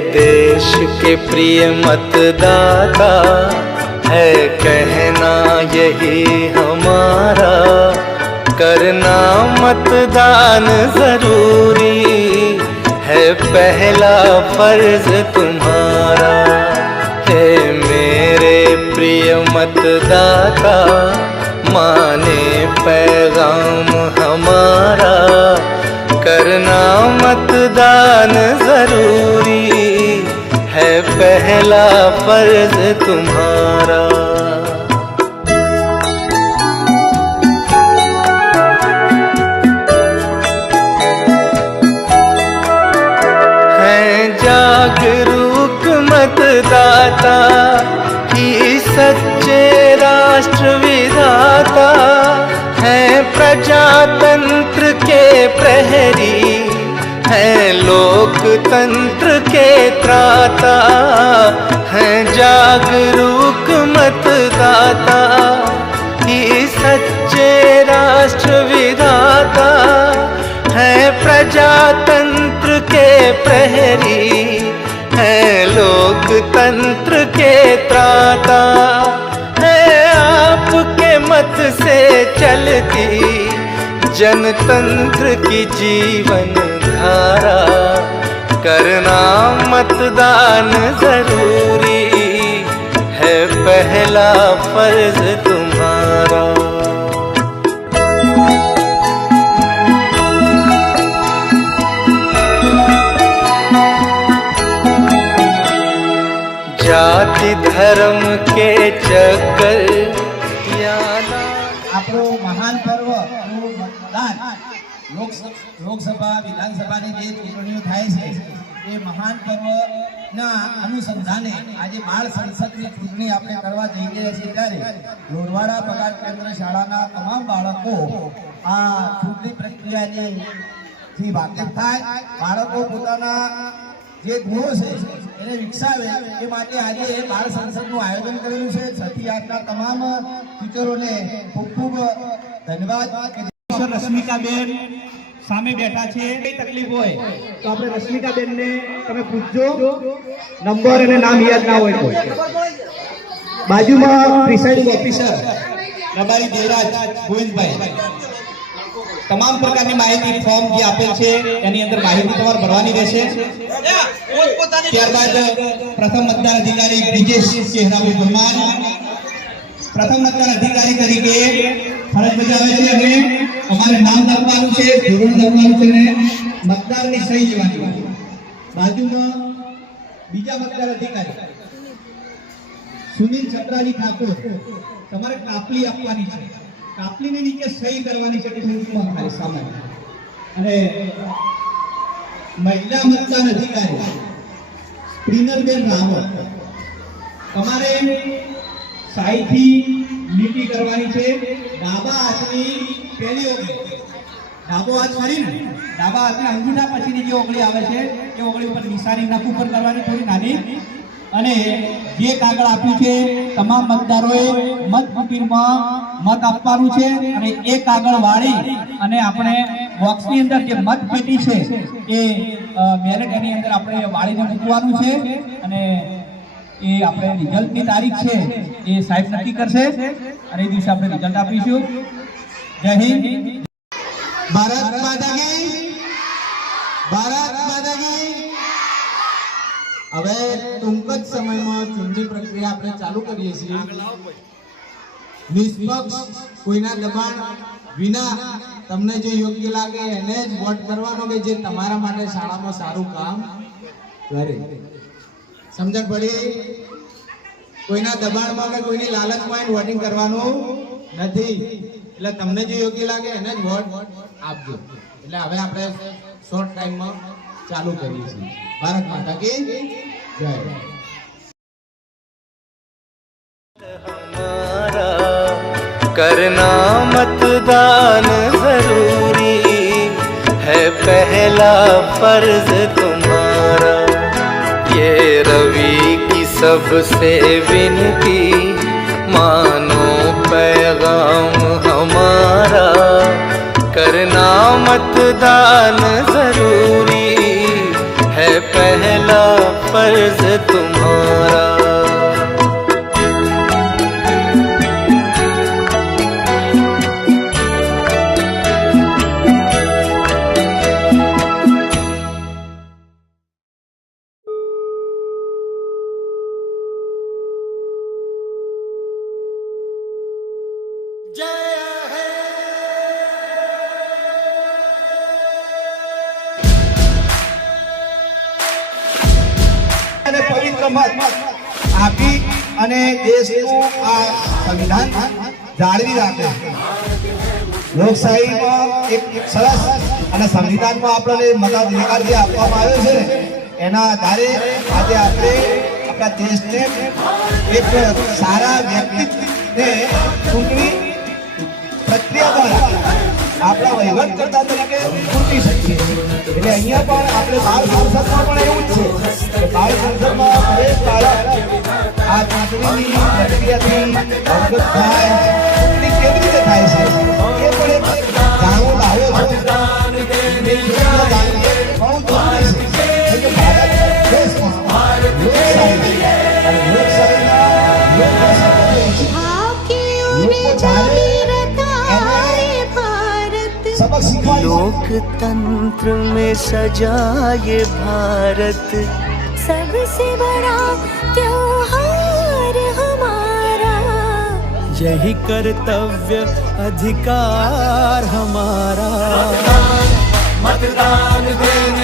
देश के प्रिय मतदाता, है कहना यही हमारा। करना मतदान ज़रूरी, है पहला फ़र्ज़ तुम्हारा। है मेरे प्रिय मतदाता, माने पैगाम हमारा। करना मतदान ज़रूरी पहला फ़र्ज़ तुम्हारा। हैं जागरूक मतदाता ही सच्चे राष्ट्र विधाता हैं प्रजातंत्र के प्रहरी। हैं लोकतंत्र त्राता हैं जागरूक मतदाता ही सच्चे राष्ट्र विधाता, है प्रजातंत्र के प्रहरी, है लोकतंत्र के त्राता, है आपके मत से चलती जनतंत्र की जीवन धारा। करना मतदान जरूरी है पहला फर्ज तुम्हारा जाति धर्म के चक्कर याना આપણું મહાન પર્વ આપણું મતદાન લોક- લોકસભા વિધાનસભાની જે ચૂંટણીઓ થાય છે, એ મહાન પર્વના અનુસંધાને આજે બાળ સંસદની ચૂંટણી આપણે કરવા જઈ રહ્યા છીએ ત્યારે લોરવાડા પગાર કેન્દ્ર શાળાના તમામ બાળકો આ ચૂંટણી પ્રક્રિયાની થી વાકેફ થાય, બાળકો પોતાના જે ગુણો છે એને વિકસાવે, એ માટે આજે બાળ સંસદનું આયોજન કરેલું છે. છઠ્ઠી આઠના તમામ ટીચરોને ખૂબ ખૂબ ધન્યવાદ. રશ્મિકાબેન સામે બેઠા છે. કઈ તકલીફ હોય? તો આપણે રશ્મિકાબેનને તમે પૂછજો. નંબર અને નામ યાદ ના હોય બાજુમાં પ્રિસાઇડિંગ ઓફિસર રબારી દેવરાજ ગોવિંદભાઈ. તમામ પ્રકારની માહિતી ફોર્મ જે આપેલ છે એની અંદર માહિતી તમારે ભરવાની રહેશે. ત્યારબાદ પ્રથમ મતદાર અધિકારી બ્રિજેશ ચેહરાભાઈ પરમાર. પ્રથમ મતદાર અધિકારી તરીકે ફરજ બજાવે છે અને અમારે નામ લખવાનું છે, ધોરણ લખવાનું છે અને મતદારની સહી લેવાની બાજુમાં બીજા મતદાર અધિકારી, સુનિલ છત્રાજી ઠાકોર, તમારે કાપલી આપવાની છે. કાપલીની નીચે સહી કરવાની છે ટૂંકમાં ખાલી સામાન્ય. અને મહિલા મતદાર અધિકારી સ્પ્રિનરબેન રાવત તમારે સાઈથી લીટી કરવાની છે. ડાબા હાથની પહેલી ઓગળી. ડાબો હાથ ફરીને ડાબા હાથની અંગૂઠા પછીની જે ઓગળી આવે છે, એ ઓગળી ઉપર નિશાની નખ ઉપર કરવાની થોડી નાની. અને જે કાગળ આપ્યું છે, તમામ મતદારોએ મત કુટીરમાં મત આપવાનું છે. અને એ કાગળ વાળી અને આપણે બોક્સની અંદર જે મત પેટી છે, એ બેલેટ એની અંદર આપણે વાળીને મૂકવાનું છે. અને એ આપણે રિઝલ્ટની તારીખ છે, એ સાહેબ નક્કી કરશે. અને એ દિવસે આપણે રિઝલ્ટ આપીશું. જય હિન્દ. ભારત માતા કી. ભારત માતા કી. હવે ટૂંક જ સમયમાં ચૂંટણી પ્રક્રિયા આપણે ચાલુ કરીએ છીએ. નિષ્પક્ષ કોઈના દબાણ વિના તમને જે યોગ્ય લાગે એને જ વોટ કરવાનો કે જે તમારા માટે શાળામાં સારું કામ કરે. સમજણ પડી કોઈના દબાણમાં કે કોઈની લાલચમાં એને વોટિંગ કરવાનું નથી એટલે તમને જે યોગ્ય લાગે એને જ વોટ આપજો એટલે હવે આપણે શોર્ટ ટાઈમમાં ચાલુ કરીએ છીએ ભારત માતા કી જય हमारा करना मतदान जरूरी है पहला फर्ज तुम्हारा ये रवि की सबसे विनती, मानो पैगाम हमारा, करना मतदान ज़रूरी है, पहला फ़र्ज़ तुम्हारा। આપી અને દેશનું આ સંવિધાન જાળવી રાખે. લોકશાહીમાં એક સરસ અને સંવિધાનમાં આપણને મતાધિકાર જે આપવામાં આવ્યો છે એના આધારે આજે આપણે આપણા દેશને એક સારા વ્યક્તિત્વને ચૂંટણી પ્રક્રિયા દ્વારા આપણા તરીકે શકીએ અહીંયા પણ આપણે બાળ સંસદમાં પણ એવું જ છે કે બાળ સંસદમાં દરેક બાળક આ ચૂંટણીની પ્રક્રિયાથી અવગત થાય. लोकतंत्र में सजा ये भारत सबसे बड़ा त्योहार हमारा यही कर्तव्य अधिकार हमारा मतदान देने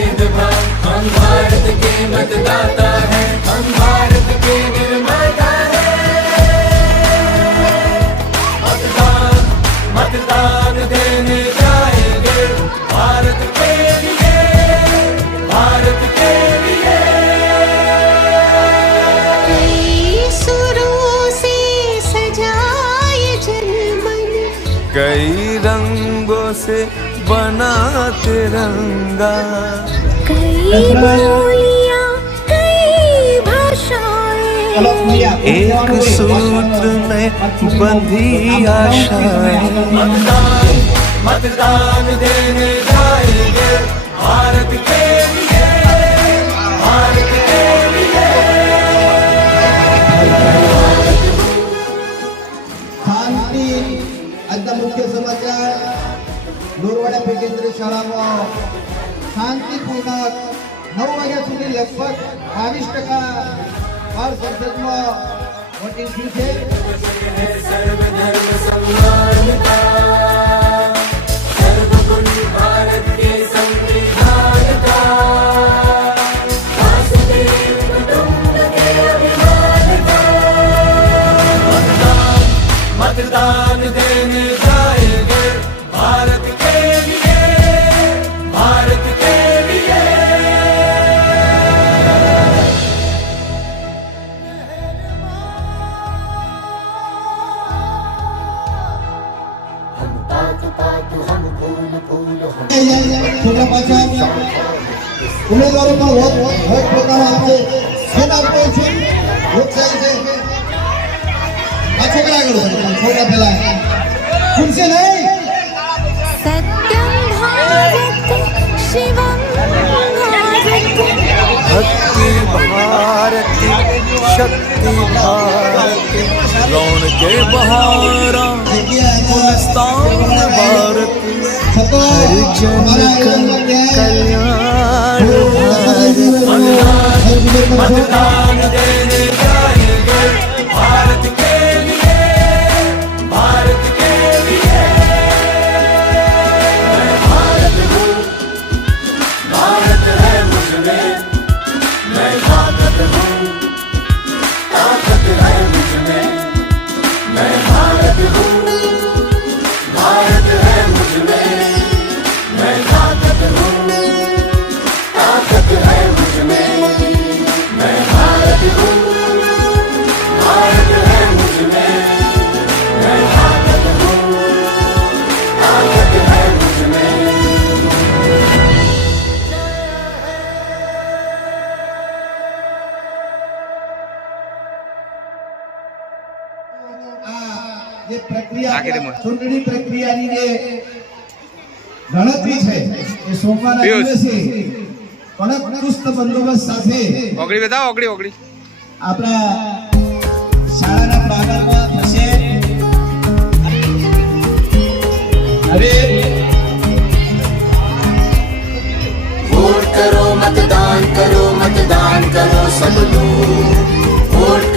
ना भेदभाव हम भारत के मतदाता हैं हम भारत के निर्माता हैं। मतदान मतदान देने जाएँगे भारत के लिए भारत के लिए। कई सुरों से सजाए जनमन। कई रंगों से बना तिरंगा एक सूत्र में बंधी आशाएँ मतदान मतदान देने जाएँगे भारत के लिए भारत के लिए शांति अद्दा मुख्य समाचार दोरवाड्या पेकेंद्र शाळा व शांतीपूर्णक नऊ वाग्या सुधी लगभग बावीस टक्का फार संसद वोटिंग फीस પાછા ઉમેદવારો પણ વોટ વોટ પોતાનો આપશે સીટ આપતો છે લોકશાહી છે આ છોકરા આગળ છોકરા પેલા ચૂકશે નહીં ભક્તિ ભારતી શક્તિ ભારતી રોણ કે બહારા હિન્દુસ્તાન ભારતી हर जन कल कल्याण भारत मतदान देने જે ચૂંટણી પ્રક્રિયાની જે ગણતરી છે એ સોંપવાના દિવસે કડક ચુસ્ત બંદોબસ્ત સાથે ઓગળી બધા ઓગળી ઓગળી. આપણા શાળાના પ્રાંગણમાં થશે. હવે કરો મતદાન કરો મતદાન કરો સબનું.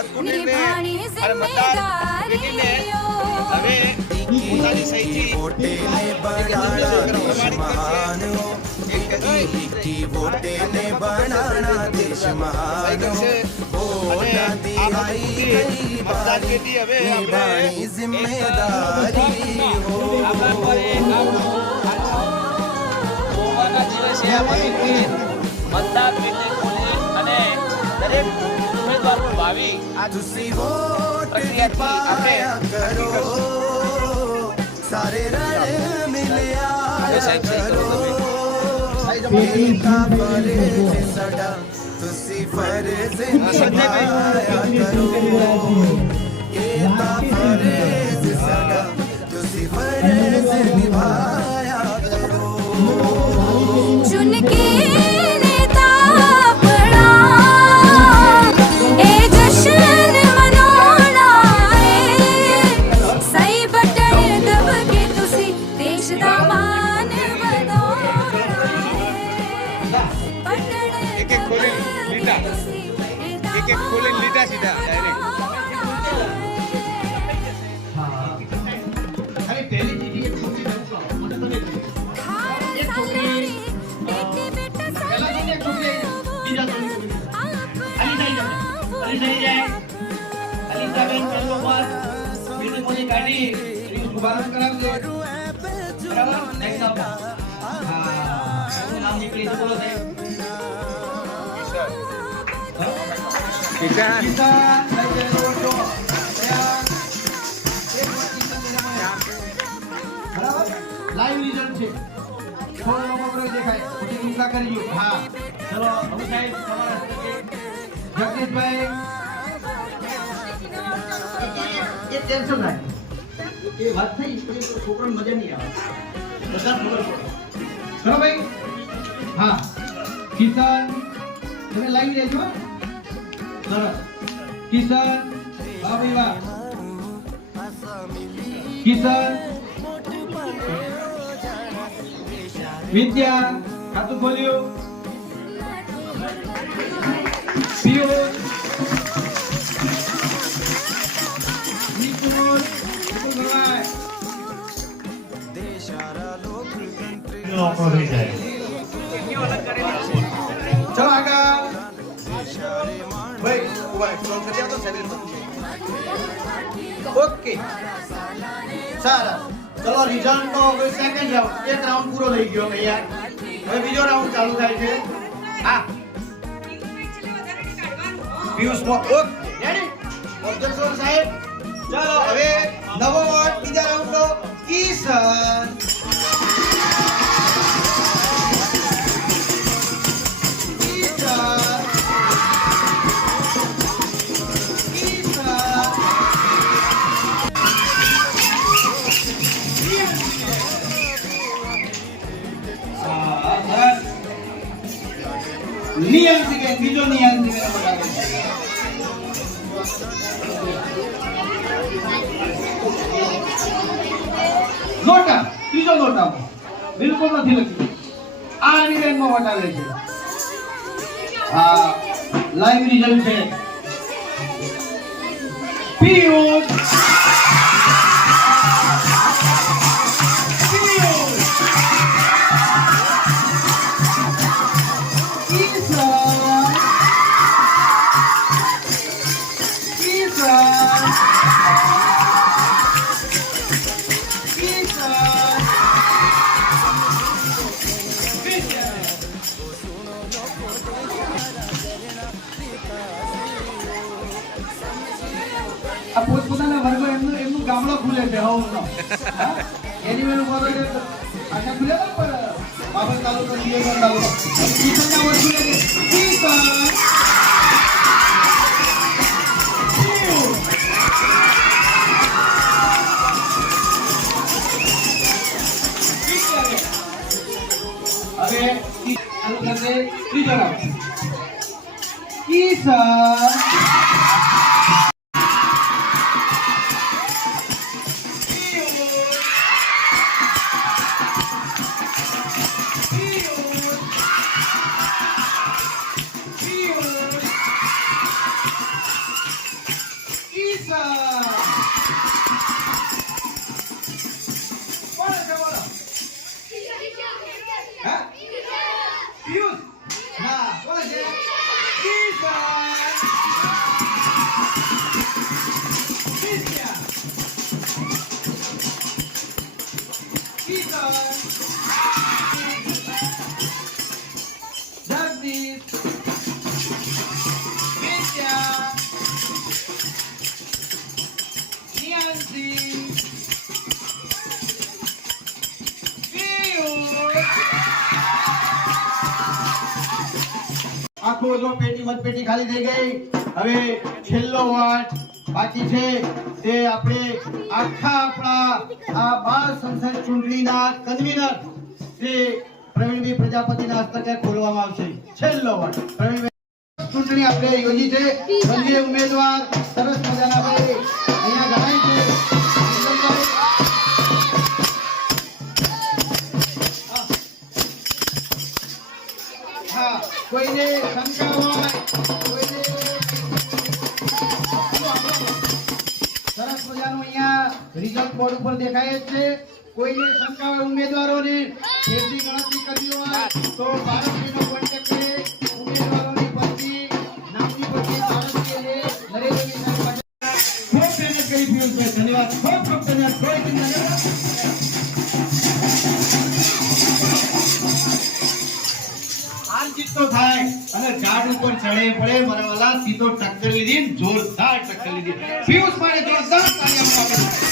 આર્મી બોલો ભારત માતા કી હા. પાંચ મિનિટ જોઈએ. વિદ્યા રાખી દો જે છેલ્લે આ અધિકારીઓ કે બેઠા રસી આવી જાઓ ફટાક જાઓ અને રસીકરણ ચાલુ રહે મતદાર પેટી ખોલી અને દરેક ઉમેદવારનું ભાવિ આ પ્રક્રિયાથી આપણે નક્કી કરશું. હવે સાહેબ સહી કરો. તમે. चुन બરાબર લાઈવ રિઝલ્ટ છે થોડો નંબર દેખાય પછી ચિંતા કરી લ્યો. હા ચલો હવે સાહેબ તમારા તરીકે જગદીશભાઈ એ ટેન્શન રાખે. એ વાત થઈ તો છોકરાને મજા નહીં આવે. બધા ખબર પડે. ચલો ભાઈ. હા. કિશન, તમે લાવી દેજો સરસ. કિશન વાહ ભાઈ, વાહ. કિશન. વિદ્યા, ખાતું ખોલ્યું. પિયુષ. ચલો ફોન કરી આપો સાહેબ. ઓકે સારા. ચલો રિઝલ્ટ તો હવે સેકન્ડ રાઉન્ડ એક રાઉન્ડ પૂરો થઈ ગયો યાર. હવે બીજો રાઉન્ડ ચાલુ થાય છે. હા. પિયુષ ઓકે રેડી ઓબ્જેક્શન સાહેબ. ચાલો, હવે નવો વોર્ડ બીજા રાઉન્ડ નો કિશન. মিলিয়ন থেকে বিলিয়নিয়ান থেকে નોટા ત્રીજો નોટા બિલકુલ નથી લખ્યું આ નિવેદનમાં વટાવે છે આ લાઈવ રિઝલ્ટ છે પીયુ আমরা খুলে দেওয়া না হ্যাঁ? এনিমের উপরে আশা খুলে দেবো বাবার তালুকা দিয়ে গেলাম কি করে જો પેટી મતપેટી ખાલી થઈ ગઈ. હવે છેલ્લો વાટ બાકી છે તે આપણે આખા આપણા આ બાળ સંસદ ચૂંટણીના કન્વીનર શ્રી પ્રવીણભાઈ પ્રજાપતિના હસ્તકે ખોલવામાં આવશે. છેલ્લો વાટ. પ્રવીણભાઈ, ચૂંટણી આપણે યોજી છે. બંને ઉમેદવાર, સરસ મજાના ભાઈ. અહીંયા ગણાય છે. મજાનું અહીંયા રિઝલ્ટ બોર્ડ ઉપર દેખાય છે. કોઈને શંકા ઉમેદવારોને ફેરથી ગણતરી કરવી હોય તો ભારતનો કોન્ટેક્ટ કરે ઉમેદવારોની પટ્ટી નામની પટ્ટી ભારતીય લે પિયુષભાઈ ધન્યવાદ. ખૂબ ખૂબ ધન્યવાદ. કોઈ ચિંતા તો થાય અને ઝાડ ઉપર ચડે પડે મને વાલા, સીધો ટક્કર લીધી જોરદાર ટક્કર લીધી. પિયુષ મારે જોરદાર તાળી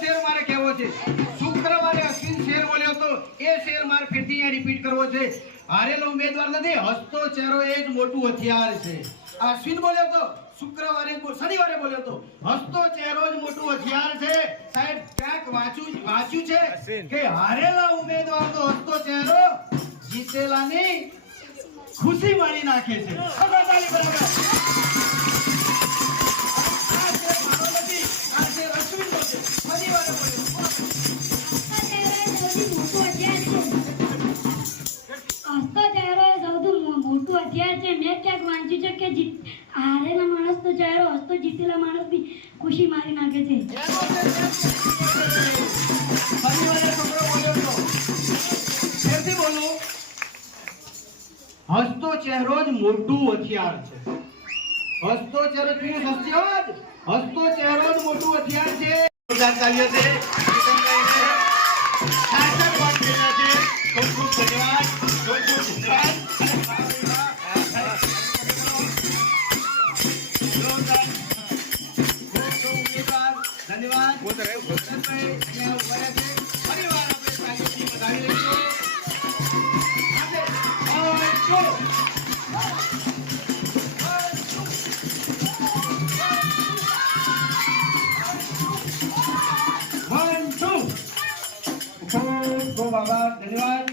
શેર બોલ્યો હતો એ શેર માર ફરીથી અહીંયા રિપીટ કરવો છે હારેલો ઉમેદવાર નથી હસતો ચહેરો એ જ મોટું હથિયાર છે અશ્વિન બોલ્યો હતો શુક્રવારે શનિવારે બોલ્યો હતો હસતો ચહેરો જ મોટું હથિયાર છે સાહેબ ક્યાંક વાંચ્યું વાંચ્યું છે કે હારેલા ઉમેદવાર તો હસતો ચહેરો જીતેલાની ખુશી મારી નાખે છે બરાબર. આ. શનિવારે બોલ્યો. હસતો ચહેરો એ સૌથી મોટું હથિયાર છે. મેં ક્યાંક વાંચ્યું છે કે જીત, હારેલા માણસનો ચહેરો હસતો જીતેલા માણસની ખુશી મારી નાખે છે. હસતો ચહેરો જ મોટું હથિયાર છે. હસતો ચહેરો પિયુષ હસ્યો જ. હસતો ચહેરો જ મોટું હથિયાર છે. કર્યા છે. ખૂબ ખૂબ ધન્યવાદ. ખૂબ ખૂબ ધન્યવાદ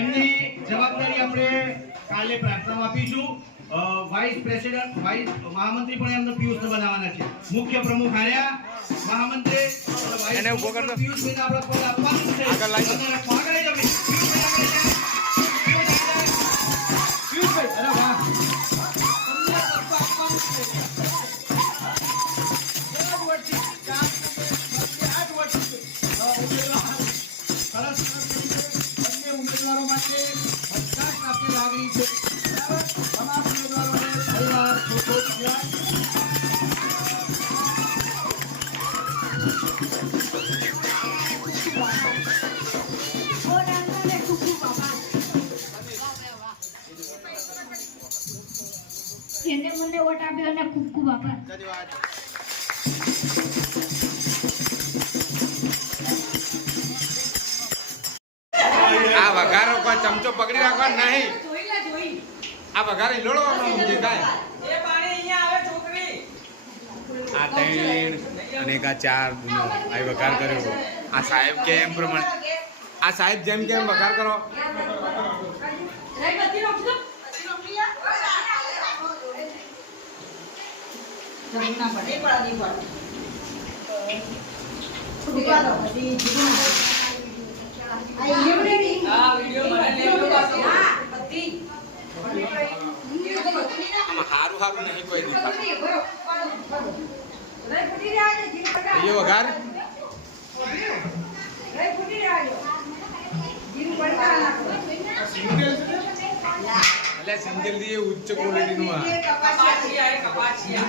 એમની જવાબદારી આપણે કાલે પ્રાર્થનામાં આપીશું. વાઇસ પ્રેસિડેન્ટ વાઇસ મહામંત્રી પણ એમને પિયુષ બનાવવાના છે. મુખ્ય પ્રમુખ હાર્યા. મહામંત્રી વાઇસ. પિયુષભાઈને આપણે પદ આપવાનું છે. આગળ. આગળ લાગણી છે તમામ ઉમેદવારોને ફરીવાર ખૂબ ખૂબ ધન્યવાદ એને મને વોટ આપ્યો અને ખૂબ ખૂબ આભાર. આ ચમચો પકડી રાખવા નહીં. આ વઘારે લોડવાનો સમજી થાય. આ ત્રણ અને એક આ ચાર ગુનો આ વઘાર કર્યો આ સાહેબ કે એમ પ્રમાણે આ સાહેબ જેમ કેમ વઘાર કરો? આમાં હારું હારું નહીં કોઈ દીધા વઘાર. એટલે સિંગલથી ઉચ્ચ ક્વોલિટી નું આ. કપાસિયા કપાસિયા.